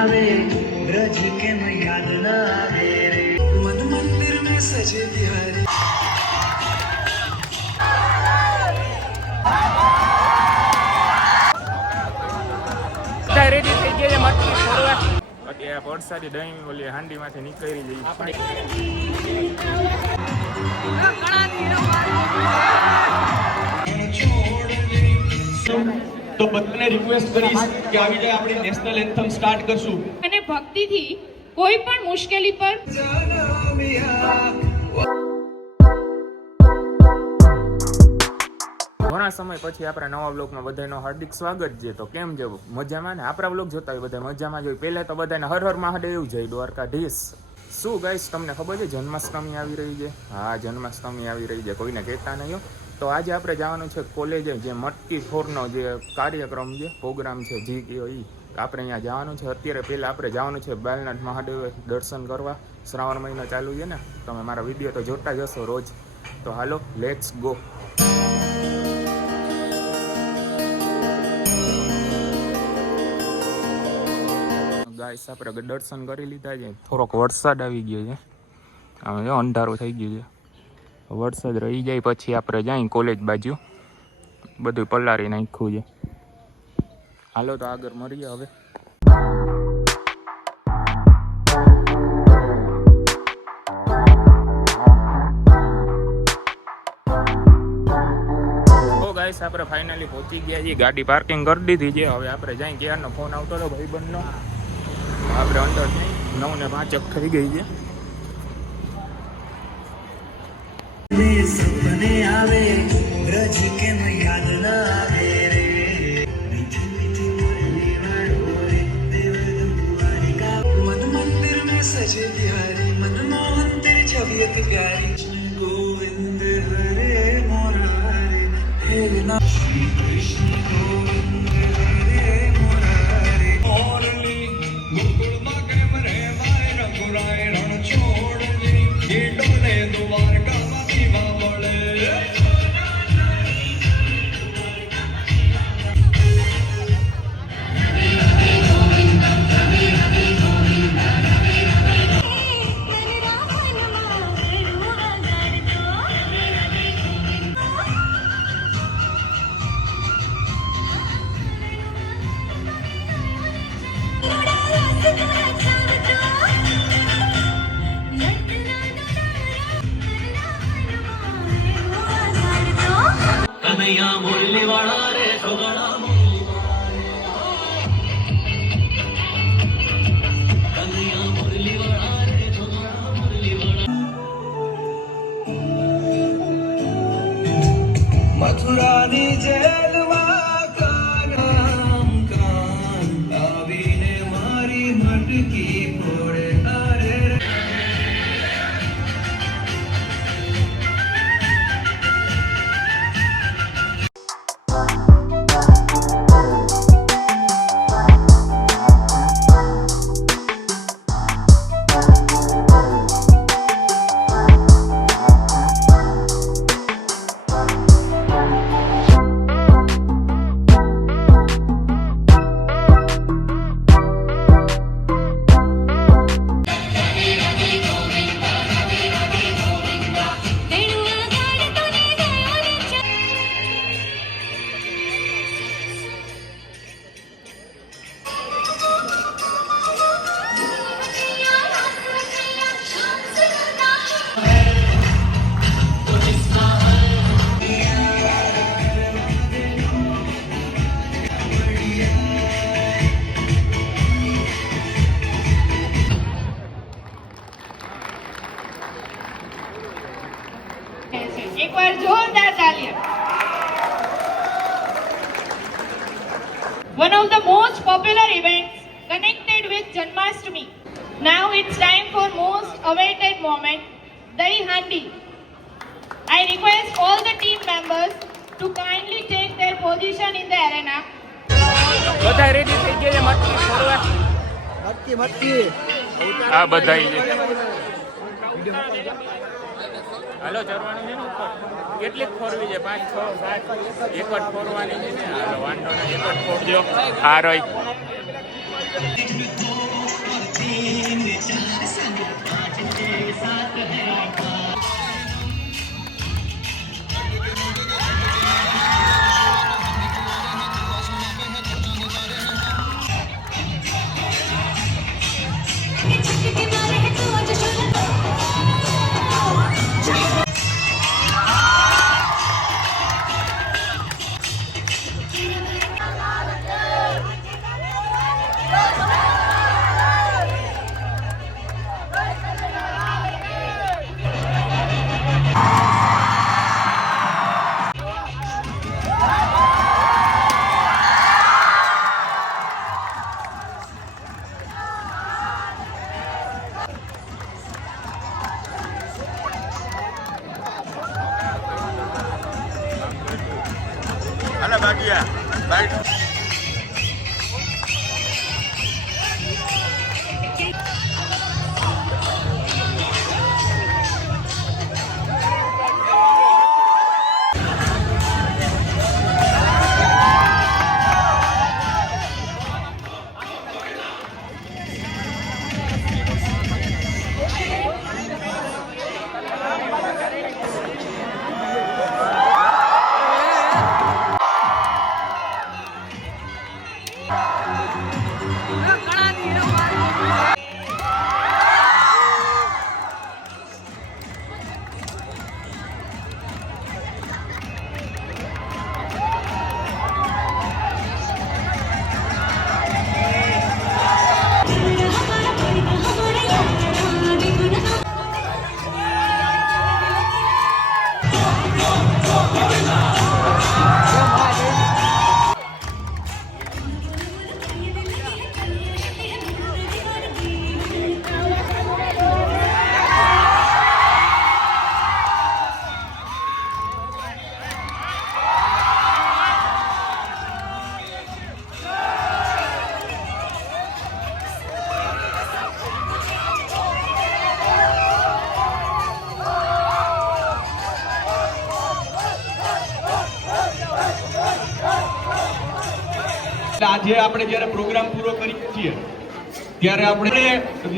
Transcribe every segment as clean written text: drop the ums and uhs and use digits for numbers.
आवे ब्रज के मैं याद न आवे रे मन मंदिर में सजे बिहारी રેડી થઈ ગયા મટકી ફોડવા અત્યારે વરસાદી દહીં ઓલી હાંડીમાંથી નીકળી જઈ આપણે તો બધાને રિક્વેસ્ટ કરીશ કે આવી જાય આપણે નેશનલ એન્થમ સ્ટાર્ટ કરશું અને ભક્તિથી કોઈ પણ મુશ્કેલી પર ઘણા સમય પછી આપણા નવા બ્લોગમાં બધાનો હાર્દિક સ્વાગત છે. તો કેમ છે મજામાં ને? આપણા બ્લોગ જોતા હોય બધા મજામાં જ હોય. પહેલા તો બધાને હર હર મહાદેવ જય દ્વારકાધીશ. શું ગાઈસ તમને ખબર છે જન્માષ્ટમી આવી રહી છે? હા, જન્માષ્ટમી આવી રહી છે, કોઈને કહેતા નહીં હો. તો આજે આપણે જવાનું છે કોલેજે, જે મટકી ફોડનો જે કાર્યક્રમ છે, પ્રોગ્રામ છે, જે કયો એ આપણે અહીંયા જવાનું છે. અત્યારે પહેલાં આપણે જવાનું છે બાલનાથ મહાદેવ દર્શન કરવા. શ્રાવણ મહિનો ચાલુ છે ને, તમે મારા વિડીયો તો જોતા જ હશો રોજ. તો હાલો લેટ્સ ગો. ગાઈસ આપણે દર્શન કરી લીધા છે. થોડોક વરસાદ આવી ગયો છે, હવે જો અંધારું થઈ ગયું છે. વરસાદ રહી જાય પછી આપણે જાય કોલેજ બાજુ, બધું પલારી નાખ્યું છે. હાલો તો આગળ મળીએ હવે. ગાઈસ આપણે ફાઇનલી પહોંચી ગયા છીએ, ગાડી પાર્કિંગ કરી દીધી છે. હવે આપણે જાય, ક્યારનો ફોન આવતો હતો ભાઈબંધનો. આપણે અંદર 9:05 થઈ ગઈ છે. सपने आवे ब्रज के मैं याद न आवे रे मीठी मीठी मुरली वालो रे देव दुआरी का मन मंदिर में सजे बिहारी मनमोहन तेरी छवि अति प्यारी कृष्ण गोविंद हरे मुरारी हे ना श्री कृष्ण गोविंद हरे मुरारी मुरली गोकुल में केम रे माय रघुराय रण छोड़ ली ये डोले द्वारका कन्हैया मुरली वाला रे सोगड़ा मुरली कन्हैया मुरली वाला रे सोगड़ा मुरली मथुरा ની જેલમાં કામ કાન આવીને મારી મટકી ફોડે અરે એક વાર જોરદાર તાલિયા. One of the most popular events connected with Janmashtami. Now it's time for most awaited moment, Dahi Handi. I request all the team members to kindly take their position in the arena. બધા ready થઈ ગયા છે મટકી ફોડવા. મટકી મટકી આ બધા હાલો ચરવાનું છે ને ઉપર. કેટલીક ફોરવી છે? 5, 6, 7 એક જ ફોરવાની છે ને. હાલો વાંધો નહીં, એક જ ફોડજો. આ રહી હાલો ભાગ્યા બાઈટ. આજે આપણે જ્યારે પ્રોગ્રામ પૂરો કરીએ છીએ ત્યારે આપણે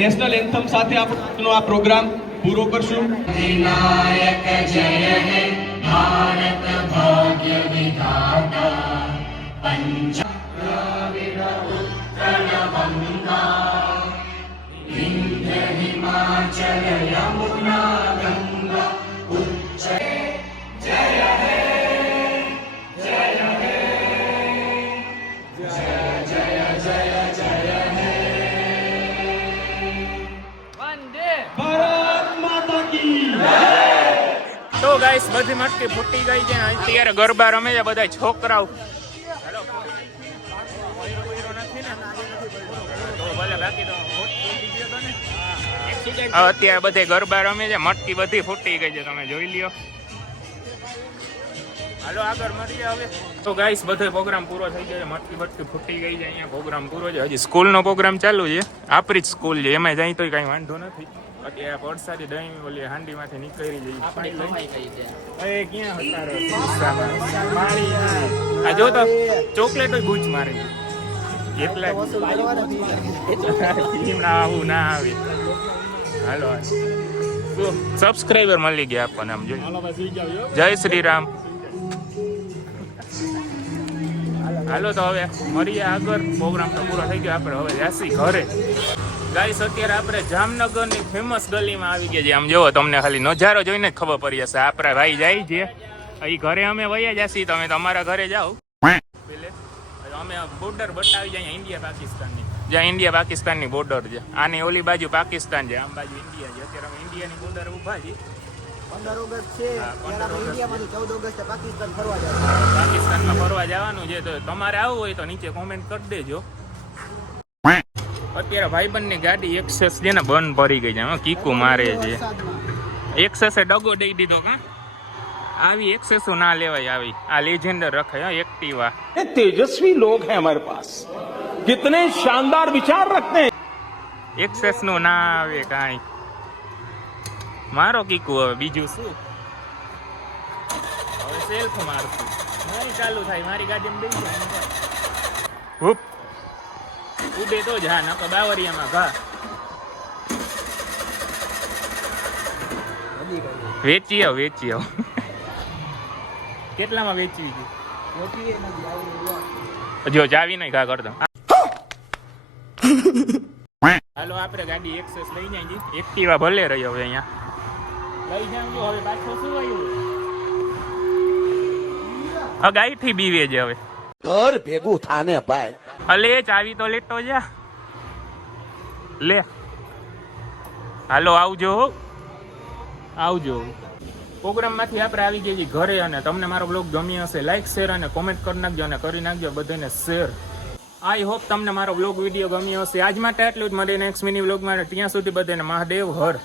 નેશનલ એન્થમ સાથે આપણો આ પ્રોગ્રામ પૂરો કરશું. विनायक जय हे भारत भाग्य विधाता पंजाब उत्कल बंगा विंध्य हिमाचल यमुना गंगा उच्चय जय हे जय हे जय जय जय जय हे ભારત માતા કી તો ગાઈસ બધી મટકી ફૂટી ગઈ છે ને અત્યારે ગરબા રમે છે બધા છોકરાઓ. હાલો. કોઈરો નથી ને? તો ભલે બાકી તો ફૂટી ગયો તો ને. હવે અત્યારે બધે ગરબા રમે છે, મટકી બધી ફૂટી ગઈ છે, તમે જોઈ લ્યો. હાલો આગળ મળીએ હવે. તો ગાઈસ બધો પ્રોગ્રામ પૂરો થઈ ગયો છે, મટકી બટકી ફૂટી ગઈ છે, અહીંયા પ્રોગ્રામ પૂરો છે. હજી સ્કૂલનો પ્રોગ્રામ ચાલુ છે, આપણી જ સ્કૂલ છે, એમાં જાય તો કઈ વાંધો નથી. અત્યારે વરસાદી દહીં ઓલી હાંડીમાંથી નીકળી જઈ. એ ક્યાં હતા રે? મારી આ જો તો ચોકલેટ બૂચ મારે કેટલા આવું ના આવે. હાલો સબસ્ક્રાઈબર મળી ગયા આપણને આમ જોઈ. જય શ્રી રામ. હાલો તો હવે મળીએ આગળ. પ્રોગ્રામ તો પૂરો થઈ ગયો, આપણે હવે જાસી ઘરે. ગાઈસ અત્યારે આપણે જામનગરની ફેમસ ગલીમાં આવી ગયા છે. આમ જોવો તમને ખાલી નજારો જોઈને જ ખબર પડી જશે. આપણા ભાઈ જાય છે અહીં ઘરે, અમે વયા જાસી, તમે તમારા ઘરે જાઓ. પેલે અમે બોર્ડર બતાવી જાય ઇન્ડિયા પાકિસ્તાનની, જ્યાં ઇન્ડિયા પાકિસ્તાનની બોર્ડર છે. આની ઓલી બાજુ પાકિસ્તાન છે, આમ બાજુ ઇન્ડિયા છે. અત્યારે અમે ઇન્ડિયાની બોર્ડર ઊભા છીએ. 15 ઓગસ્ટ છે ત્યારે આપણે ઇન્ડિયામાંથી 14 ઓગસ્ટે પાકિસ્તાન ફરવા જવાનું. પાકિસ્તાનમાં ફરવા જવાનું છે, તો તમારે આવવું હોય તો નીચે કોમેન્ટ કરી દેજો. અત્યારે ભાઈબંધની ગાડી એક્સેસ છે ને બંધ પડી ગઈ છે, કીકુ મારે છે. એક્સેસે ડગો દઈ દીધો. કા આવી એક્સેસો ના લેવાય, આવી આ લેજેન્ડર રખાય એક્ટિવા. तेजस्वी लोग हैं हमारे पास, कितने शानदार विचार रखते हैं. એક્સેસ નું ના આવે કાંઈ. મારો કીકુ હવે બીજું શું. હવે સેલ્ફ મારશું નહીં ચાલુ થાય. મારી ગાડીમાં બેસી જાય. હુપ ઉડે તો જ હા, નકર બાવરિયામાં ઘા. વેચી આવ. કેટલામાં વેચવી છે? જો ચાવી નહીં ઘા કરતો. હાલો આપણે ગાડી એક્સેસ લઈ જાય. એક્ટિવા ભલે રહી હવે અહીંયા લઈ જાવ. હવે પાછો શું આવ્યું? ગાઈ થી બીવે છે હવે. घर भेगू थाने भाई અલે ચાવી તો લેતો જા લે. હાલો આવજો. પ્રોગ્રામમાંથી આપણે આવી જઈએ ઘરે, અને તમને મારો બ્લોગ ગમ્યો હશે લાઈક શેર અને કોમેન્ટ કરી નાખજો, અને કરી નાખજો બધાને શેર. આઈ હોપ તમને મારો બ્લોગ વિડીયો ગમ્યો હશે. આજ માટે આટલું જ. મળીએ નેક્સ્ટ મિની બ્લોગમાં. ત્યાં સુધી બધાને મહાદેવ હર.